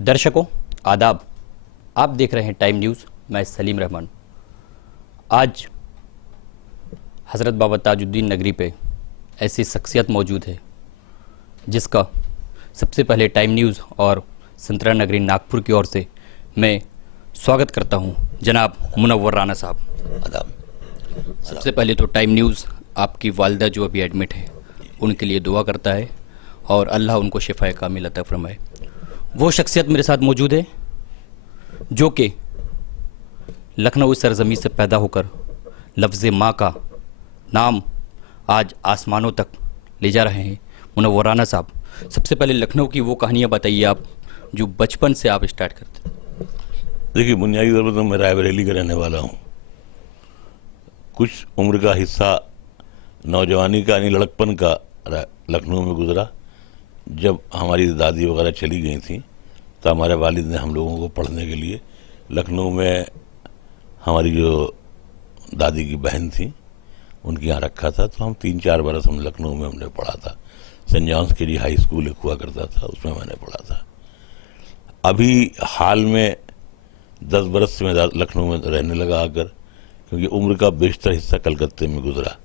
दर्शकों आदाब। आप देख रहे हैं टाइम न्यूज़। मैं सलीम रहमान। आज हज़रत बाबा ताजुद्दीन नगरी पे ऐसी शख्सियत मौजूद है जिसका सबसे पहले टाइम न्यूज़ और संतरा नगरी नागपुर की ओर से मैं स्वागत करता हूं, जनाब मुनव्वर राना साहब। आदाब। सबसे पहले तो टाइम न्यूज़ आपकी वालिदा जो अभी एडमिट है उनके लिए दुआ करता है और अल्लाह उनको शिफाए कामिल अता फरमाए। वो शख्सियत मेरे साथ मौजूद है जो कि लखनऊ सरजमी से पैदा होकर लफ्ज़ माँ का नाम आज आसमानों तक ले जा रहे हैं। मुनव्वर राना साहब, सबसे पहले लखनऊ की वो कहानियाँ बताइए आप जो बचपन से आप स्टार्ट करते हैं। देखिए, बुनियादी तौर पर तो मैं रायबरेली का रहने वाला हूँ। कुछ उम्र का हिस्सा नौजवानी का यानी लड़कपन का लखनऊ में गुजरा। जब हमारी दादी वगैरह चली गई थी तो हमारे वालिद ने हम लोगों को पढ़ने के लिए लखनऊ में हमारी जो दादी की बहन थी उनके यहाँ रखा था। तो हम 3-4 बरस हम लखनऊ में हमने पढ़ा था। सेंट जॉन्स के लिए हाई स्कूल एक हुआ करता था, उसमें मैंने पढ़ा था। अभी हाल में 10 बरस से मैं लखनऊ में रहने लगा आकर, क्योंकि उम्र का बेशतर हिस्सा कलकत्ते में गुजरा।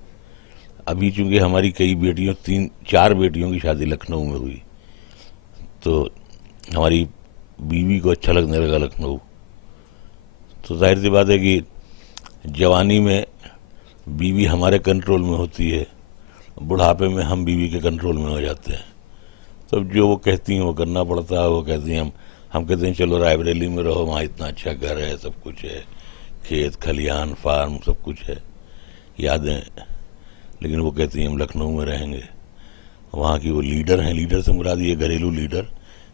अभी चूँकि हमारी कई बेटियों 3-4 बेटियों की शादी लखनऊ में हुई तो हमारी बीवी को अच्छा लगने लगा लखनऊ। तो जाहिर सी बात है कि जवानी में बीवी हमारे कंट्रोल में होती है, बुढ़ापे में हम बीवी के कंट्रोल में हो जाते हैं। तो जो वो कहती हैं वो करना पड़ता है। वो कहती हैं हम कहते हैं चलो रायबरेली में रहो, वहाँ इतना अच्छा घर है, सब कुछ है, खेत खलिहान फार्म सब कुछ है, यादें। लेकिन वो कहती हैं हम लखनऊ में रहेंगे। वहाँ की वो लीडर हैं, लीडर से मुराद ये घरेलू लीडर,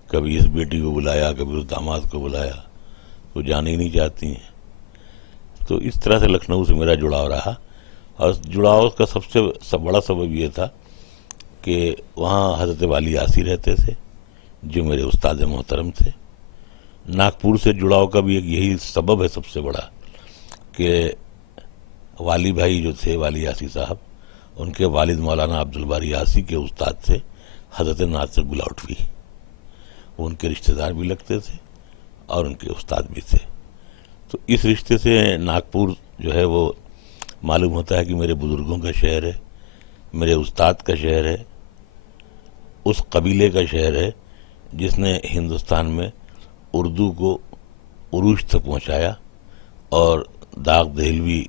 कभी इस बेटी को बुलाया कभी उस दामाद को बुलाया, तो जाने ही नहीं चाहती हैं। तो इस तरह से लखनऊ से मेरा जुड़ाव रहा। और जुड़ाव का सबसे बड़ा सबब ये था कि वहाँ हज़रत वाली आसी रहते थे जो मेरे उस्ताद मोहतरम थे। नागपुर से जुड़ाव का भी एक यही सबब है सबसे बड़ा कि वाली भाई जो थे वाली आसी साहब, उनके वालिद मौलाना अब्दुल बारी आसी के उस्ताद थे हज़रत नासिर गुलाउठवी। वो उनके रिश्तेदार भी लगते थे और उनके उस्ताद भी थे। तो इस रिश्ते से नागपुर जो है वो मालूम होता है कि मेरे बुज़ुर्गों का शहर है, मेरे उस्ताद का शहर है, उस कबीले का शहर है जिसने हिंदुस्तान में उर्दू को उरूज तक पहुंचाया। और दाग दहलवी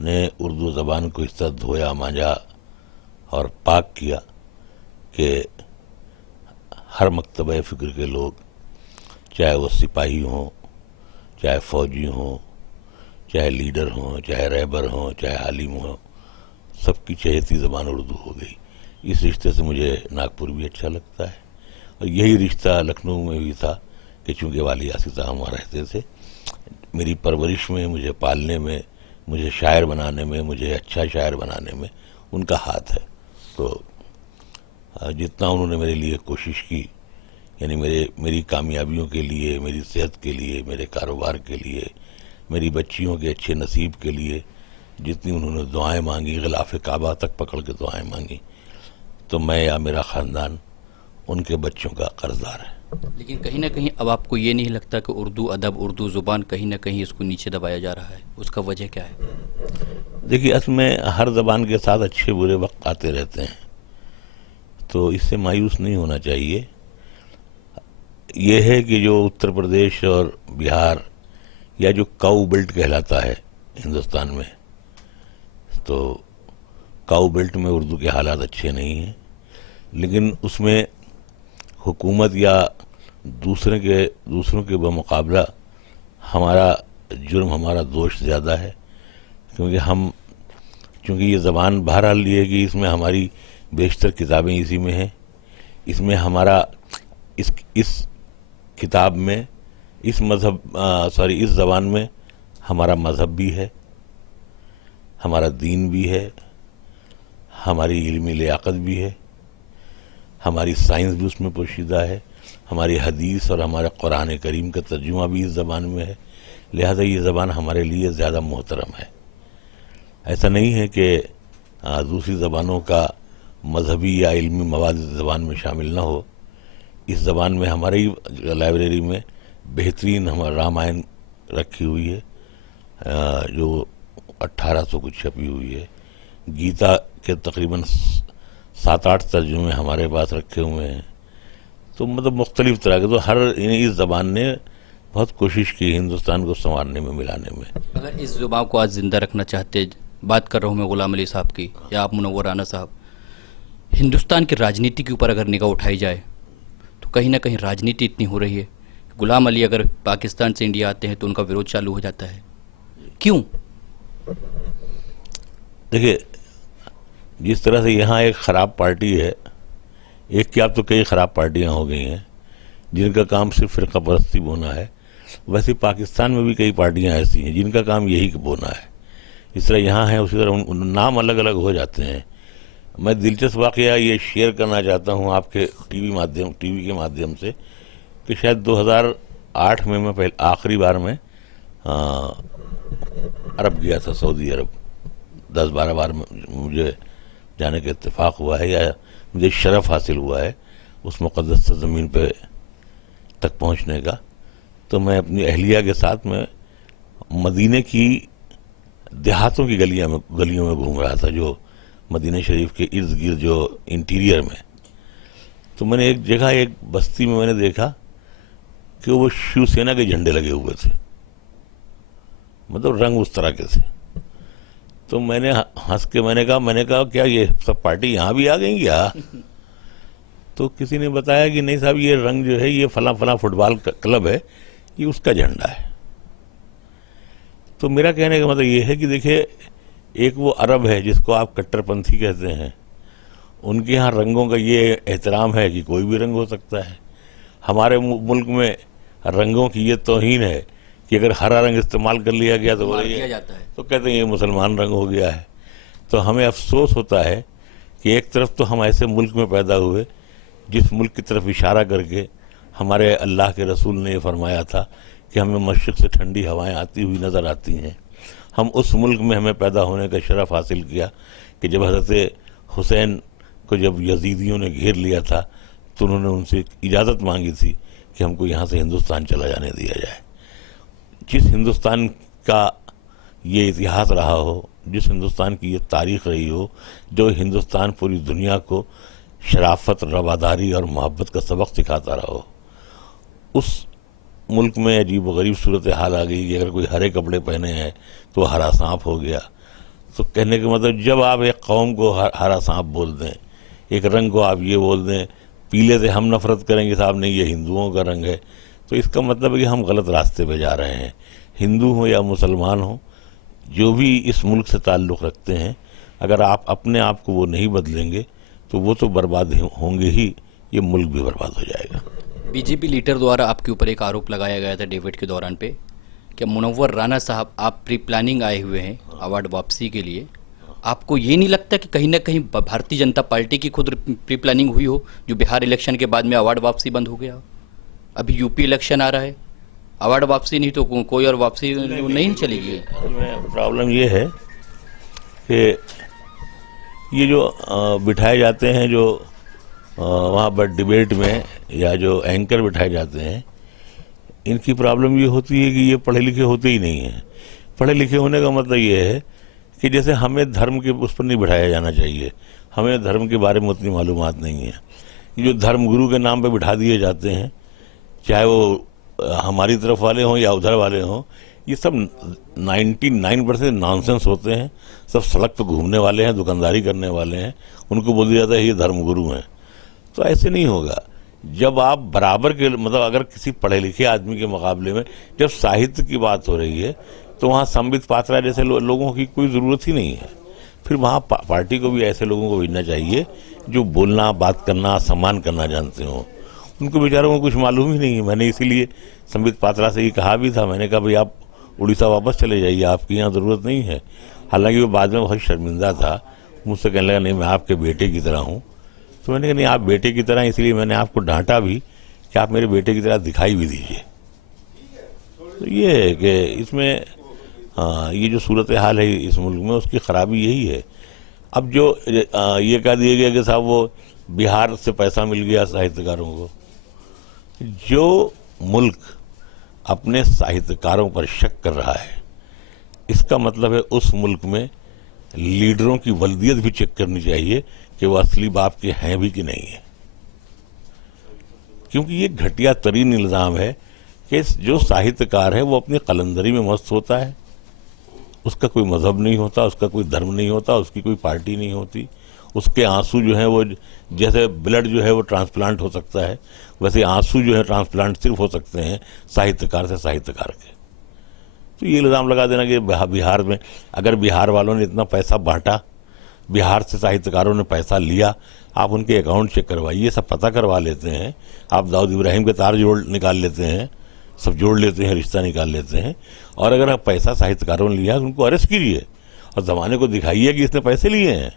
ने उर्दू ज़बान को इस तरह धोया मांजा और पाक किया कि हर मकतबे फ़िक्र के लोग, चाहे वो सिपाही हों, चाहे फ़ौजी हों, चाहे लीडर हों, चाहे रहबर हों, चाहे आलिम हों, सबकी चहेती ज़बान उर्दू हो गई। इस रिश्ते से मुझे नागपुर भी अच्छा लगता है। और यही रिश्ता लखनऊ में भी था कि चूँकि वाली आसी साहब वहाँ रहते थे, मेरी परवरिश में, मुझे पालने में, मुझे शायर बनाने में, मुझे अच्छा शायर बनाने में उनका हाथ है। तो जितना उन्होंने मेरे लिए कोशिश की, यानी मेरी कामयाबियों के लिए, मेरी सेहत के लिए, मेरे कारोबार के लिए, मेरी बच्चियों के अच्छे नसीब के लिए जितनी उन्होंने दुआएं मांगी, ग़िलाफ़े काबा तक पकड़ के दुआएं मांगी, तो मैं या मेरा ख़ानदान उनके बच्चों का कर्जदार है। लेकिन कहीं ना कहीं अब आपको ये नहीं लगता कि उर्दू अदब, उर्दू ज़ुबान कहीं ना कहीं इसको नीचे दबाया जा रहा है? उसका वजह क्या है? देखिए, असल में हर ज़बान के साथ अच्छे बुरे वक्त आते रहते हैं, तो इससे मायूस नहीं होना चाहिए। ये है कि जो उत्तर प्रदेश और बिहार या जो काऊ बेल्ट कहलाता है हिंदुस्तान में, तो काऊ बेल्ट में उर्दू के हालात अच्छे नहीं हैं। लेकिन उसमें हुकूमत या दूसरों के बमुकाबला हमारा जुर्म, हमारा दोष ज़्यादा है। क्योंकि ये ज़बान बहरहाल ये है कि इसमें हमारी बेशतर किताबें इसी में हैं। इसमें हमारा इस किताब में इस ज़बान में हमारा मज़हब भी है, हमारा दीन भी है, हमारी इल्मी लियाकत भी है, हमारी साइंस भी उसमें पोशीदा है, हमारी हदीस और हमारे कुरान करीम का तर्जुमा भी इस ज़बान में है। लिहाजा ये ज़बान हमारे लिए ज़्यादा मोहतरम है। ऐसा नहीं है कि दूसरी ज़बानों का मजहबी या इल्मी मवाद ज़बान में शामिल ना हो। इस ज़बान में हमारी ही लाइब्रेरी में बेहतरीन हमारा रामायण रखी हुई है, जो 1800 कुछ छपी हुई है। गीता के तकरीबन 7-8 तर्जुमे हमारे पास रखे हुए हैं। तो मतलब मुख्तलिफ तरह के, तो हर इस ज़बान ने बहुत कोशिश की हिंदुस्तान को संवारने में, मिलाने में। अगर इस ज़ुबान को आज ज़िंदा रखना चाहते, बात कर रहा हूँ मैं गुलाम अली साहब की या आप मुनव्वर राना साहब, हिंदुस्तान की राजनीति के ऊपर अगर निगाह उठाई जाए तो कहीं ना कहीं राजनीति इतनी हो रही है, गुलाम अली अगर पाकिस्तान से इंडिया आते हैं तो उनका विरोध चालू हो जाता है। क्यों? देखिए, जिस तरह से यहाँ एक ख़राब पार्टी है, एक क्या, अब तो कई ख़राब पार्टियाँ हो गई हैं जिनका काम सिर्फ फ़िरका परस्ती बोना है, वैसे पाकिस्तान में भी कई पार्टियाँ ऐसी हैं जिनका काम यही बोना है। इस तरह यहाँ है, उसी तरह उन नाम अलग अलग हो जाते हैं। मैं दिलचस्प वाक़या ये शेयर करना चाहता हूँ आपके टीवी के माध्यम से कि शायद 2008 में मैं पहले आखिरी बार में अरब गया था, सऊदी अरब। 10-12 बार मुझे जाने का इत्तेफाक हुआ है या मुझे शरफ़ हासिल हुआ है उस मुक़द्दस ज़मीन पे तक पहुंचने का। तो मैं अपनी अहलिया के साथ में मदीने की देहातों की गलियों में घूम रहा था, जो मदीना शरीफ के इर्द गिर्द जो इंटीरियर में। तो मैंने एक जगह, एक बस्ती में मैंने देखा कि वो शिवसेना के झंडे लगे हुए थे, मतलब रंग उस तरह के थे। तो मैंने हंस के मैंने कहा क्या ये सब पार्टी यहाँ भी आ गई क्या? तो किसी ने बताया कि नहीं साहब, ये रंग जो है ये फला फला फुटबॉल क्लब है, ये उसका झंडा है। तो मेरा कहने का मतलब ये है कि देखिए, एक वो अरब है जिसको आप कट्टरपंथी कहते हैं, उनके यहाँ रंगों का ये एहतराम है कि कोई भी रंग हो सकता है। हमारे मुल्क में रंगों की ये तौहीन है कि अगर हरा रंग इस्तेमाल कर लिया गया तो किया जाता है, तो कहते हैं ये मुसलमान रंग हो गया है। तो हमें अफसोस होता है कि एक तरफ तो हम ऐसे मुल्क में पैदा हुए जिस मुल्क की तरफ इशारा करके हमारे अल्लाह के रसूल ने फरमाया था कि हमें मशरिक़ से ठंडी हवाएं आती हुई नज़र आती हैं। हम उस मुल्क में हमें पैदा होने का शरफ़ हासिल किया कि जब हज़रत हुसैन को जब यजीदियों ने घेर लिया था तो उन्होंने उनसे इजाज़त मांगी थी कि हमको यहाँ से हिंदुस्तान चला जाने दिया जाए। जिस हिंदुस्तान का ये इतिहास रहा हो, जिस हिंदुस्तान की ये तारीख़ रही हो, जो हिंदुस्तान पूरी दुनिया को शराफत, रवादारी और मोहब्बत का सबक सिखाता रहा हो, उस मुल्क में अजीब व गरीब सूरत हाल आ गई कि अगर कोई हरे कपड़े पहने हैं तो हरा सांप हो गया। तो कहने का मतलब, जब आप एक कौम को हरा सांप बोल दें, एक रंग को आप ये बोल दें, पीले से हम नफरत करेंगे साहब, नहीं ये हिंदुओं का रंग है, तो इसका मतलब है कि हम गलत रास्ते पे जा रहे हैं। हिंदू हो या मुसलमान हो, जो भी इस मुल्क से ताल्लुक़ रखते हैं, अगर आप अपने आप को वो नहीं बदलेंगे तो वो तो बर्बाद होंगे ही, ये मुल्क भी बर्बाद हो जाएगा। बीजेपी लीडर द्वारा आपके ऊपर एक आरोप लगाया गया था डिबेट के दौरान पे कि मुनव्वर राना साहब आप प्री प्लानिंग आए हुए हैं अवार्ड वापसी के लिए। आपको ये नहीं लगता कि कहीं ना कहीं भारतीय जनता पार्टी की खुद प्री प्लानिंग हुई हो, जो बिहार इलेक्शन के बाद में अवार्ड वापसी बंद हो गया? अभी यूपी इलेक्शन आ रहा है, अवार्ड वापसी नहीं तो कोई और वापसी नहीं चलेगी। प्रॉब्लम ये है कि ये जो बिठाए जाते हैं, जो वहाँ पर डिबेट में या जो एंकर बिठाए जाते हैं, इनकी प्रॉब्लम ये होती है कि ये पढ़े लिखे होते ही नहीं हैं। पढ़े लिखे होने का मतलब ये है कि जैसे हमें धर्म के उस पर नहीं बिठाया जाना चाहिए, हमें धर्म के बारे में उतनी मालूमात नहीं है। ये जो धर्म गुरु के नाम पे बिठा दिए जाते हैं, चाहे वो हमारी तरफ वाले हों या उधर वाले हों, ये सब 99% नॉनसेंस होते हैं। सब सड़क पर घूमने वाले हैं, दुकानदारी करने वाले हैं, उनको बोल दिया जाता है ये धर्म गुरु हैं। तो ऐसे नहीं होगा। जब आप बराबर के, मतलब अगर किसी पढ़े लिखे आदमी के मुकाबले में जब साहित्य की बात हो रही है तो वहाँ संबित पात्रा जैसे लोगों की कोई ज़रूरत ही नहीं है। फिर वहाँ पार्टी को भी ऐसे लोगों को भेजना चाहिए जो बोलना, बात करना, सम्मान करना जानते हो। उनको बेचारों को कुछ मालूम ही नहीं है। मैंने इसीलिए संबित पात्रा से ही कहा भी था, मैंने कहा भाई आप उड़ीसा वापस चले जाइए, आपकी यहाँ ज़रूरत नहीं है। हालांकि वो बाद में बहुत शर्मिंदा था, मुझसे कहने लगा नहीं मैं आपके बेटे की तरह हूँ। तो मैंने कहा नहीं आप बेटे की तरह, इसलिए मैंने आपको डांटा भी कि आप मेरे बेटे की तरह दिखाई भी दीजिए। तो ये है कि इसमें ये जो सूरत हाल है इस मुल्क में, उसकी ख़राबी यही है। अब जो ये कह दिया गया कि साहब वो बिहार से पैसा मिल गया साहित्यकारों को, जो मुल्क अपने साहित्यकारों पर शक कर रहा है, इसका मतलब है उस मुल्क में लीडरों की वल्दियत भी चेक करनी चाहिए कि वो असली बाप के हैं भी कि नहीं है। क्योंकि ये घटिया तरीन इल्ज़ाम है कि जो साहित्यकार है वो अपनी कलंदरी में मस्त होता है, उसका कोई मजहब नहीं होता, उसका कोई धर्म नहीं होता, उसकी कोई पार्टी नहीं होती, उसके आंसू जो हैं वो जैसे ब्लड जो है वो ट्रांसप्लांट हो सकता है, वैसे आंसू जो है ट्रांसप्लांट सिर्फ हो सकते हैं साहित्यकार से साहित्यकार के। तो ये इल्ज़ाम लगा देना कि बिहार में अगर बिहार वालों ने इतना पैसा बांटा, बिहार से साहित्यकारों ने पैसा लिया, आप उनके अकाउंट चेक करवाइए, सब पता करवा लेते हैं, आप दाऊद इब्राहिम के तार जोड़ निकाल लेते हैं, सब जोड़ लेते हैं, रिश्ता निकाल लेते हैं। और अगर आप पैसा साहित्यकारों ने लिया तो उनको अरेस्ट कीजिए और ज़माने को दिखाइए कि इसने पैसे लिए हैं,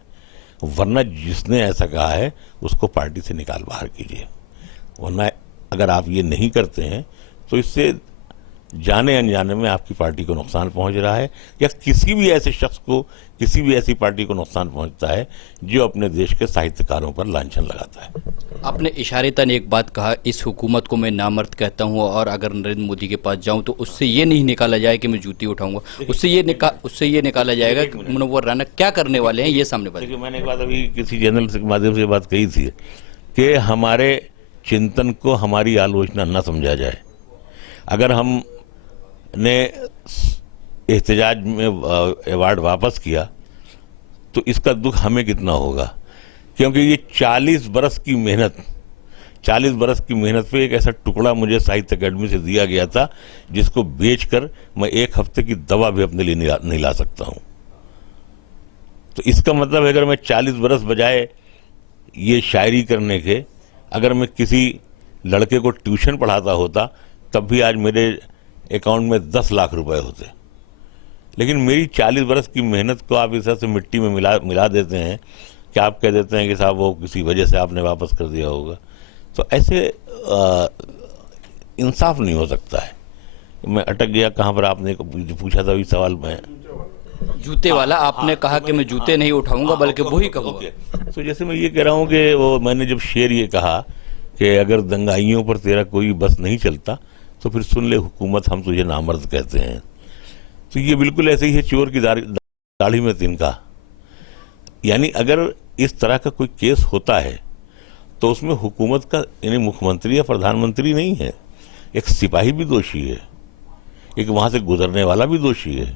वरना जिसने ऐसा कहा है उसको पार्टी से निकाल बाहर कीजिए। वरना अगर आप ये नहीं करते हैं तो इससे जाने अनजाने में आपकी पार्टी को नुकसान पहुंच रहा है, या किसी भी ऐसे शख्स को, किसी भी ऐसी पार्टी को नुकसान पहुंचता है जो अपने देश के साहित्यकारों पर लांछन लगाता है। आपने इशारेतन एक बात कहा, इस हुकूमत को मैं नामर्द कहता हूं, और अगर नरेंद्र मोदी के पास जाऊं तो उससे ये नहीं निकाला जाए कि मैं जूती उठाऊंगा, उससे ये निकाला जाएगा कि मुनव्वर राना क्या करने वाले हैं, ये सामने बात। देखिए, मैंने एक बात अभी किसी चैनल के माध्यम से बात कही थी कि हमारे चिंतन को हमारी आलोचना न समझा जाए। अगर हम ने एहतजाज में अवार्ड वापस किया तो इसका दुख हमें कितना होगा, क्योंकि ये 40 बरस की मेहनत पे एक ऐसा टुकड़ा मुझे साहित्य अकेडमी से दिया गया था जिसको बेचकर मैं एक हफ्ते की दवा भी अपने लिए नहीं ला सकता हूं। तो इसका मतलब है अगर मैं 40 बरस बजाय ये शायरी करने के अगर मैं किसी लड़के को ट्यूशन पढ़ाता होता तब भी आज मेरे अकाउंट में 10 लाख रुपए होते। लेकिन मेरी 40 बरस की मेहनत को आप इस तरह से मिट्टी में मिला देते हैं कि आप कह देते हैं कि साहब वो किसी वजह से आपने वापस कर दिया होगा। तो ऐसे इंसाफ नहीं हो सकता है। मैं अटक गया कहाँ पर, आपने पूछा था अभी सवाल में जूते वाला, आपने कहा कि मैं जूते नहीं उठाऊंगा बल्कि वही कहूंगा। तो जैसे मैं ये कह रहा हूँ कि वो मैंने जब शेर ये कहा कि अगर दंगाइयों पर तेरा कोई बस नहीं चलता तो फिर सुन ले हुकूमत, हम तुझे नामर्द कहते हैं। तो ये बिल्कुल ऐसे ही है चोर की दाढ़ी में तिनका। यानी अगर इस तरह का कोई केस होता है तो उसमें हुकूमत का यानी मुख्यमंत्री या प्रधानमंत्री नहीं है, एक सिपाही भी दोषी है, एक वहां से गुजरने वाला भी दोषी है।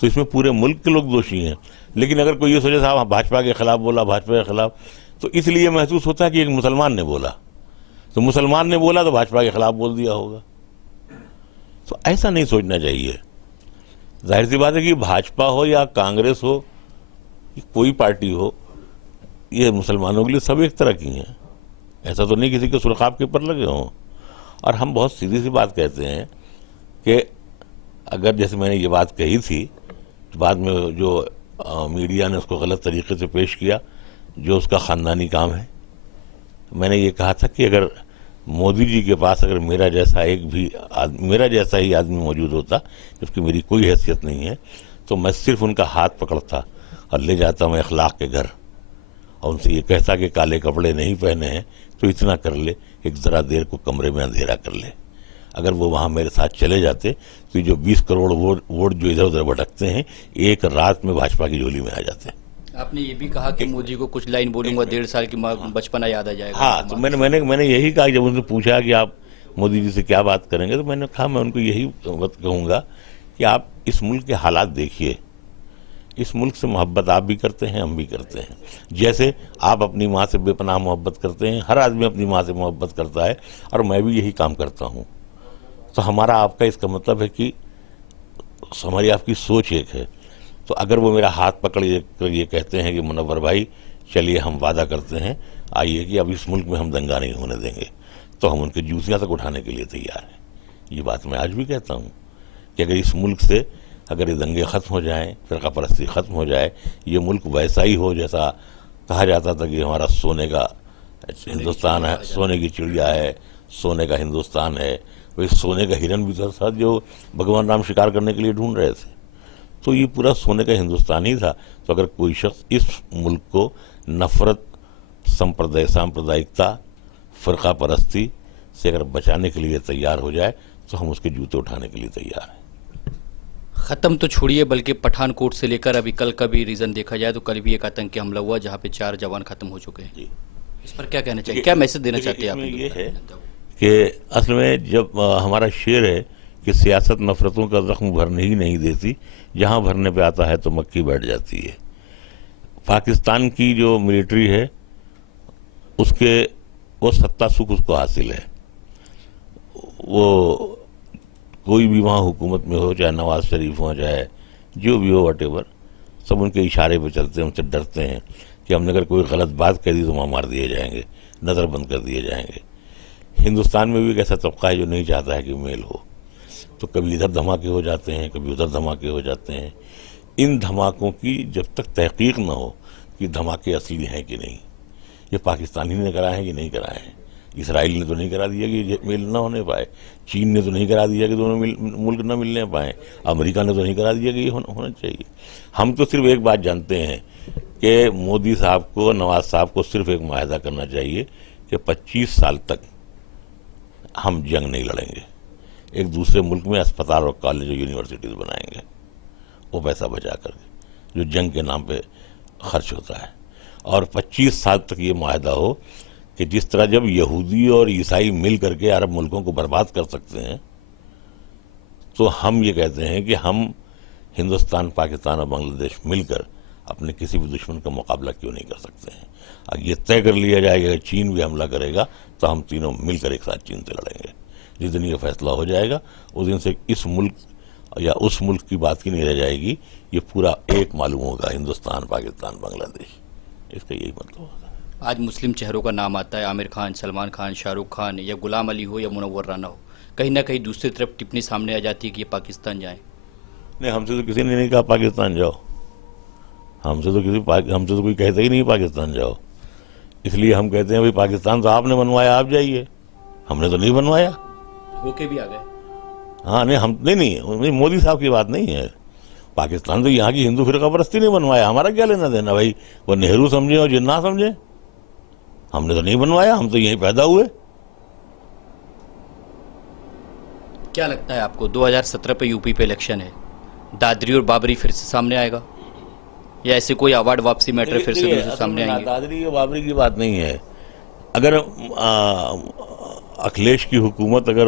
तो इसमें पूरे मुल्क के लोग दोषी हैं। लेकिन अगर कोई ये सोचे साहब भाजपा के खिलाफ बोला, भाजपा के खिलाफ, तो इसलिए महसूस होता है कि एक मुसलमान ने बोला, तो मुसलमान ने बोला तो भाजपा के खिलाफ बोल दिया होगा। तो ऐसा नहीं सोचना चाहिए। जाहिर सी बात है कि भाजपा हो या कांग्रेस हो, कोई पार्टी हो, ये मुसलमानों के लिए सब एक तरह की हैं। ऐसा तो नहीं किसी के सुरखाब के ऊपर लगे हों। और हम बहुत सीधी सी बात कहते हैं कि अगर जैसे मैंने ये बात कही थी, बाद में जो मीडिया ने उसको गलत तरीके से पेश किया, जो उसका ख़ानदानी काम है। मैंने ये कहा था कि अगर मोदी जी के पास अगर मेरा जैसा ही आदमी मौजूद होता, जबकि मेरी कोई हैसियत नहीं है, तो मैं सिर्फ उनका हाथ पकड़ता और ले जाता मैं अखलाक के घर और उनसे ये कहता कि काले कपड़े नहीं पहने हैं तो इतना कर ले, एक ज़रा देर को कमरे में अंधेरा कर ले। अगर वो वहाँ मेरे साथ चले जाते तो जो 20 करोड़ वोट जो इधर उधर भटकते हैं, एक रात में भाजपा की झोली में आ जाते हैं। आपने ये भी कहा कि मोदी को कुछ लाइन बोलूंगा 1.5 साल की बचपना याद आ जाएगा। हाँ, तो मैंने यही कहा, जब उनसे पूछा कि आप मोदी जी से क्या बात करेंगे, तो मैंने कहा मैं उनको यही बात कहूँगा कि आप इस मुल्क के हालात देखिए। इस मुल्क से मोहब्बत आप भी करते हैं, हम भी करते हैं। जैसे आप अपनी माँ से बेपनाह मोहब्बत करते हैं, हर आदमी अपनी माँ से मोहब्बत करता है, और मैं भी यही काम करता हूँ। तो हमारा आपका इसका मतलब है कि हमारी आपकी सोच एक है। तो अगर वो मेरा हाथ पकड़ ये कहते हैं कि मुनव्वर भाई चलिए हम वादा करते हैं, आइए कि अब इस मुल्क में हम दंगा नहीं होने देंगे, तो हम उनके जूतियाँ तक उठाने के लिए तैयार हैं। ये बात मैं आज भी कहता हूँ कि अगर इस मुल्क से अगर ये दंगे ख़त्म हो जाएं, फ़िरक़ा परस्ती ख़त्म हो जाए, ये मुल्क वैसा ही हो जैसा कहा जाता था कि हमारा सोने का हिंदुस्तान है, सोने की चिड़िया है, सोने का हिंदुस्तान है, वही सोने का हिरन भी था जो भगवान राम शिकार करने के लिए ढूंढ रहे थे। तो ये पूरा सोने का हिंदुस्तान ही था। तो अगर कोई शख्स इस मुल्क को नफ़रत, सांप्रदायिकता, फ़िरक़ा परस्ती से अगर बचाने के लिए तैयार हो जाए तो हम उसके जूते उठाने के लिए तैयार हैं। ख़त्म तो छोड़िए, बल्कि पठानकोट से लेकर अभी कल का भी रीज़न देखा जाए तो कल भी एक आतंकी हमला हुआ जहाँ पे 4 जवान खत्म हो चुके हैं। जी। इस पर क्या कहना चाहिए, क्या मैसेज देना चाहते हैं आप? इसमें ये है कि असल में जब हमारा शेर है कि सियासत नफरतों का जख्म भरने ही नहीं देती, जहां भरने पे आता है तो मक्खी बैठ जाती है। पाकिस्तान की जो मिलिट्री है उसके वो सत्ता सुख उसको हासिल है। वो कोई भी वहाँ हुकूमत में हो, चाहे नवाज शरीफ हो, चाहे जो भी हो, वटेवर, सब उनके इशारे पे चलते हैं, उनसे डरते हैं कि हमने अगर कोई गलत बात कह दी तो वहाँ मार दिए जाएंगे, नज़रबंद कर दिए जाएंगे। हिंदुस्तान में भी एक ऐसा तबका है जो नहीं चाहता है कि मेल हो, तो कभी इधर धमाके हो जाते हैं, कभी उधर धमाके हो जाते हैं। इन धमाकों की जब तक तहकीक न हो कि धमाके असली हैं कि नहीं, ये पाकिस्तानी ने कराए हैं कि नहीं कराए हैं, इसराइल ने तो नहीं करा दिया कि ये मेल ना होने पाए, चीन ने तो नहीं करा दिया कि दोनों मुल्क ना मिलने पाए, अमेरिका ने तो नहीं करा दिया कि ये होना चाहिए। हम तो सिर्फ एक बात जानते हैं कि मोदी साहब को, नवाज साहब को सिर्फ एक माहदा करना चाहिए कि 25 साल तक हम जंग नहीं लड़ेंगे, एक दूसरे मुल्क में अस्पताल और कॉलेज और यूनिवर्सिटीज़ बनाएंगे, वो पैसा बचा करके जो जंग के नाम पे खर्च होता है। और 25 साल तक ये माहदा हो कि जिस तरह जब यहूदी और ईसाई मिल करके अरब मुल्कों को बर्बाद कर सकते हैं, तो हम ये कहते हैं कि हम हिंदुस्तान, पाकिस्तान और बांग्लादेश मिलकर अपने किसी भी दुश्मन का मुकाबला क्यों नहीं कर सकते हैं। अगर ये तय कर लिया जाएगा कि चीन भी हमला करेगा तो हम तीनों मिलकर एक साथ चीन से लड़ेंगे। जिस दिन ये फैसला हो जाएगा उस दिन से इस मुल्क या उस मुल्क की बात ही नहीं रह जाएगी, ये पूरा एक मालूम होगा, हिंदुस्तान, पाकिस्तान, बांग्लादेश, इसका यही मतलब होगा। आज मुस्लिम चेहरों का नाम आता है, आमिर खान, सलमान खान, शाहरुख खान, या गुलाम अली हो या मुनव्वर राना हो, कहीं ना कहीं दूसरी तरफ टिप्पणी सामने आ जाती है कि ये पाकिस्तान जाए। नहीं, हमसे तो किसी ने नहीं कहा पाकिस्तान जाओ, हमसे तो कोई कहता ही नहीं पाकिस्तान जाओ। इसलिए हम कहते हैं भाई पाकिस्तान तो आपने बनवाया, आप जाइए, हमने तो नहीं बनवाया। होके भी आ गए। हाँ, नहीं, हम नहीं, मोदी साहब की बात नहीं है। पाकिस्तान तो यहाँ की हिंदू फिरका परस्ती नहीं बनवाया, हमारा क्या लेना देना भाई, वो नेहरू समझे और जिन्ना समझे, हमने तो नहीं बनवाया, हम तो यहीं पैदा हुए। क्या लगता है आपको 2017 पे यूपी पे इलेक्शन है, दादरी और बाबरी फिर से सामने आएगा, या ऐसे कोई अवार्ड वापसी मैटर फिर से सामने आएंगे? दादरी और बाबरी की बात नहीं है। अगर अखिलेश की हुकूमत अगर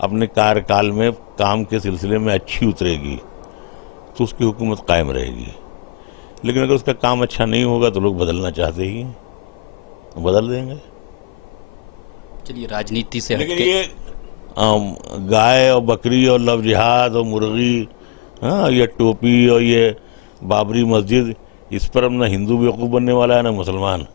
अपने कार्यकाल में काम के सिलसिले में अच्छी उतरेगी तो उसकी हुकूमत कायम रहेगी, लेकिन अगर उसका काम अच्छा नहीं होगा तो लोग बदलना चाहते ही हैं, बदल देंगे। चलिए, राजनीति से लेकिन हटके ये गाय और बकरी और लव जिहाद और मुर्गी, हाँ, ये टोपी और ये बाबरी मस्जिद, इस पर अब ना हिंदू बेवकूफ़ बनने वाला है ना मुसलमान।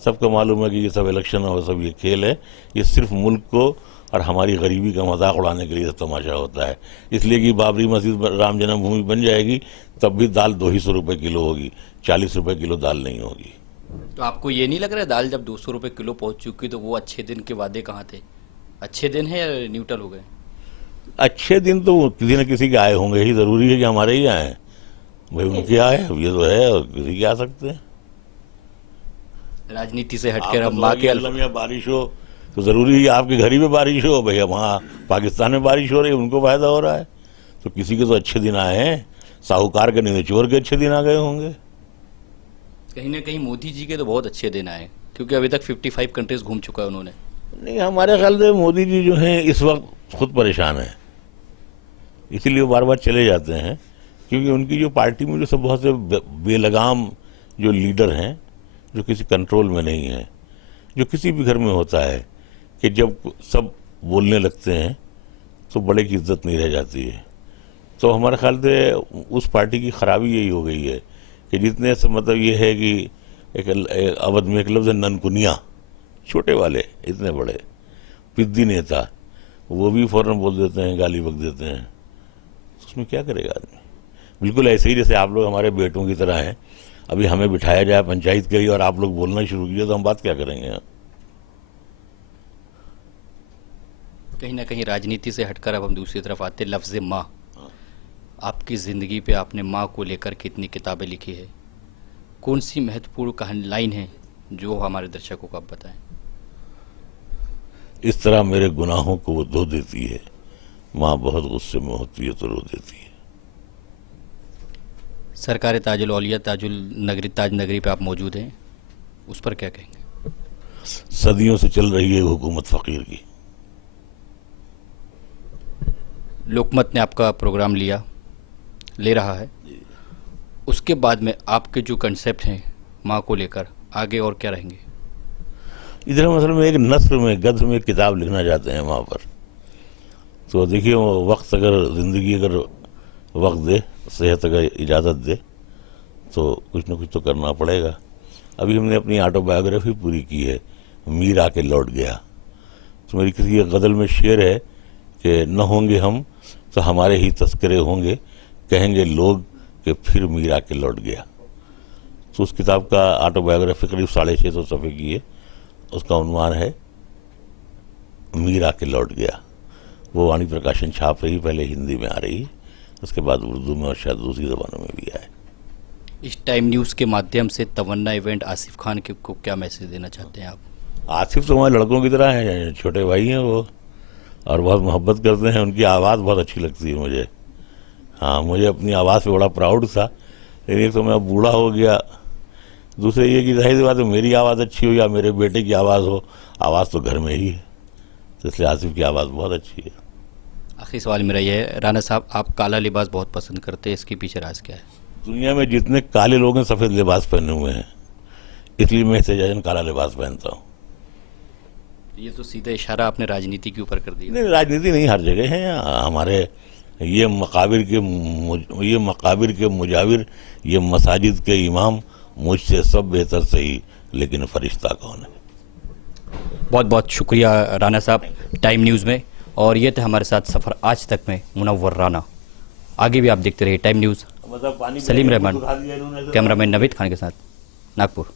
सबको मालूम है कि ये सब इलेक्शन और सब ये खेल है, ये सिर्फ मुल्क को और हमारी गरीबी का मजाक उड़ाने के लिए सब तमाशा होता है। इसलिए कि बाबरी मस्जिद राम जन्मभूमि बन जाएगी तब भी दाल 200 रुपये किलो होगी, 40 रुपये किलो दाल नहीं होगी। तो आपको ये नहीं लग रहा है दाल जब 200 रुपये किलो पहुंच चुकी तो वो अच्छे दिन के वादे कहाँ थे? अच्छे दिन है या न्यूट्रल हो गए? अच्छे दिन तो किसी न किसी के आए होंगे ही, ज़रूरी है कि हमारे ही आए भाई, उनके आए, अब ये तो है, और किसी के आ सकते हैं। राजनीति से हटकर अब माँ के या बारिश हो तो ज़रूरी है आपके घर ही में बारिश हो, भैया वहाँ पाकिस्तान में बारिश हो रही है, उनको फ़ायदा हो रहा है, तो किसी के तो अच्छे दिन आए हैं, साहूकार के नहीं, चोर के अच्छे दिन आ गए होंगे। कहीं ना कहीं मोदी जी के तो बहुत अच्छे दिन आए, क्योंकि अभी तक 55 कंट्रीज घूम चुका है उन्होंने। नहीं, हमारे ख्याल से मोदी जी जो हैं इस वक्त खुद परेशान है, इसीलिए वो बार बार चले जाते हैं, क्योंकि उनकी जो पार्टी में जो सब बहुत से बेलगाम जो लीडर हैं जो किसी कंट्रोल में नहीं है, जो किसी भी घर में होता है कि जब सब बोलने लगते हैं तो बड़े की इज्जत नहीं रह जाती है। तो हमारे ख्याल से उस पार्टी की खराबी यही हो गई है कि जितने मतलब ये है कि एक अवध में एक लफ्ज़ है ननकुनिया, छोटे वाले इतने बड़े पिद्दी नेता, वो भी फौरन बोल देते हैं, गाली बक देते हैं, तो उसमें क्या करेगा आदमी। बिल्कुल ऐसे ही जैसे आप लोग हमारे बेटों की तरह हैं, अभी हमें बिठाया जाए पंचायत के लिए और आप लोग बोलना शुरू कीजिए तो हम बात क्या करेंगे। कहीं ना कहीं राजनीति से हटकर अब हम दूसरी तरफ आते, लफ्ज़ माँ। आपकी ज़िंदगी पे आपने माँ को लेकर कितनी किताबें लिखी है, कौन सी महत्वपूर्ण कहानी लाइन है जो हमारे दर्शकों को आप बताएं? इस तरह मेरे गुनाहों को वो धो देती है। माँ बहुत गुस्से में होती है तो रो देती है। सरकार ताजुल औलिया ताजुल नगरी ताज नगरी पे आप मौजूद हैं, उस पर क्या कहेंगे? सदियों से चल रही है हुकूमत फ़कीर की। लोकमत ने आपका प्रोग्राम ले रहा है, उसके बाद में आपके जो कंसेप्ट हैं माँ को लेकर आगे और क्या रहेंगे? इधर मतलब में एक नस्र में गद्र में किताब लिखना चाहते हैं वहाँ पर। तो देखिए वो वक्त अगर ज़िंदगी अगर वक्त दे, सेहत अगर इजाज़त दे तो कुछ न कुछ तो करना पड़ेगा। अभी हमने अपनी ऑटोबायोग्राफी पूरी की है, मीर आके लौट गया। तो मेरी किसी गज़ल में शेर है कि न होंगे हम तो हमारे ही तस्करे होंगे, कहेंगे लोग कि फिर मीर आके लौट गया। तो उस किताब का ऑटोबायोग्राफी करीब 650 सफ़े की है। उसका उन्वान है मीर आके लौट गया। वो वाणी प्रकाशन छाप रही, पहले हिंदी में आ रही है, उसके बाद उर्दू में और शायद दूसरी ज़बानों में भी आए। इस टाइम न्यूज़ के माध्यम से तमन्ना इवेंट आसिफ खान को क्या मैसेज देना चाहते हैं आप? आसिफ तो हमारे लड़कों की तरह हैं, छोटे भाई हैं वो, और बहुत मोहब्बत करते हैं। उनकी आवाज़ बहुत अच्छी लगती है मुझे। हाँ, मुझे अपनी आवाज़ पे बड़ा प्राउड था, लेकिन एक तो मैं अब बूढ़ा हो गया, दूसरे ये कि जाहिर सी बात है मेरी आवाज़ अच्छी हो या मेरे बेटे की आवाज़ हो, आवाज़ तो घर में ही है, तो इसलिए आसिफ की आवाज़ बहुत अच्छी है। आखिरी सवाल मेरा यह है, राना साहब आप काला लिबास बहुत पसंद करते हैं, इसके पीछे राज क्या है? दुनिया में जितने काले लोग हैं सफ़ेद लिबास पहने हुए हैं, इसलिए मैं एहतजाजन काला लिबास पहनता हूँ। ये तो सीधा इशारा आपने राजनीति के ऊपर कर दिया। नहीं, राजनीति नहीं, हर जगह है हमारे। ये मकाबिर के मुजाविर, ये मसाजिद के इमाम, मुझसे सब बेहतर सही, लेकिन फरिश्ता कौन है? बहुत बहुत शुक्रिया राना साहब टाइम न्यूज़ में, और ये थे हमारे साथ सफ़र आज तक में मुनव्वर राना। आगे भी आप देखते रहिए time news. Salim Rahman, cameraman Naveed Khan के साथ, नागपुर।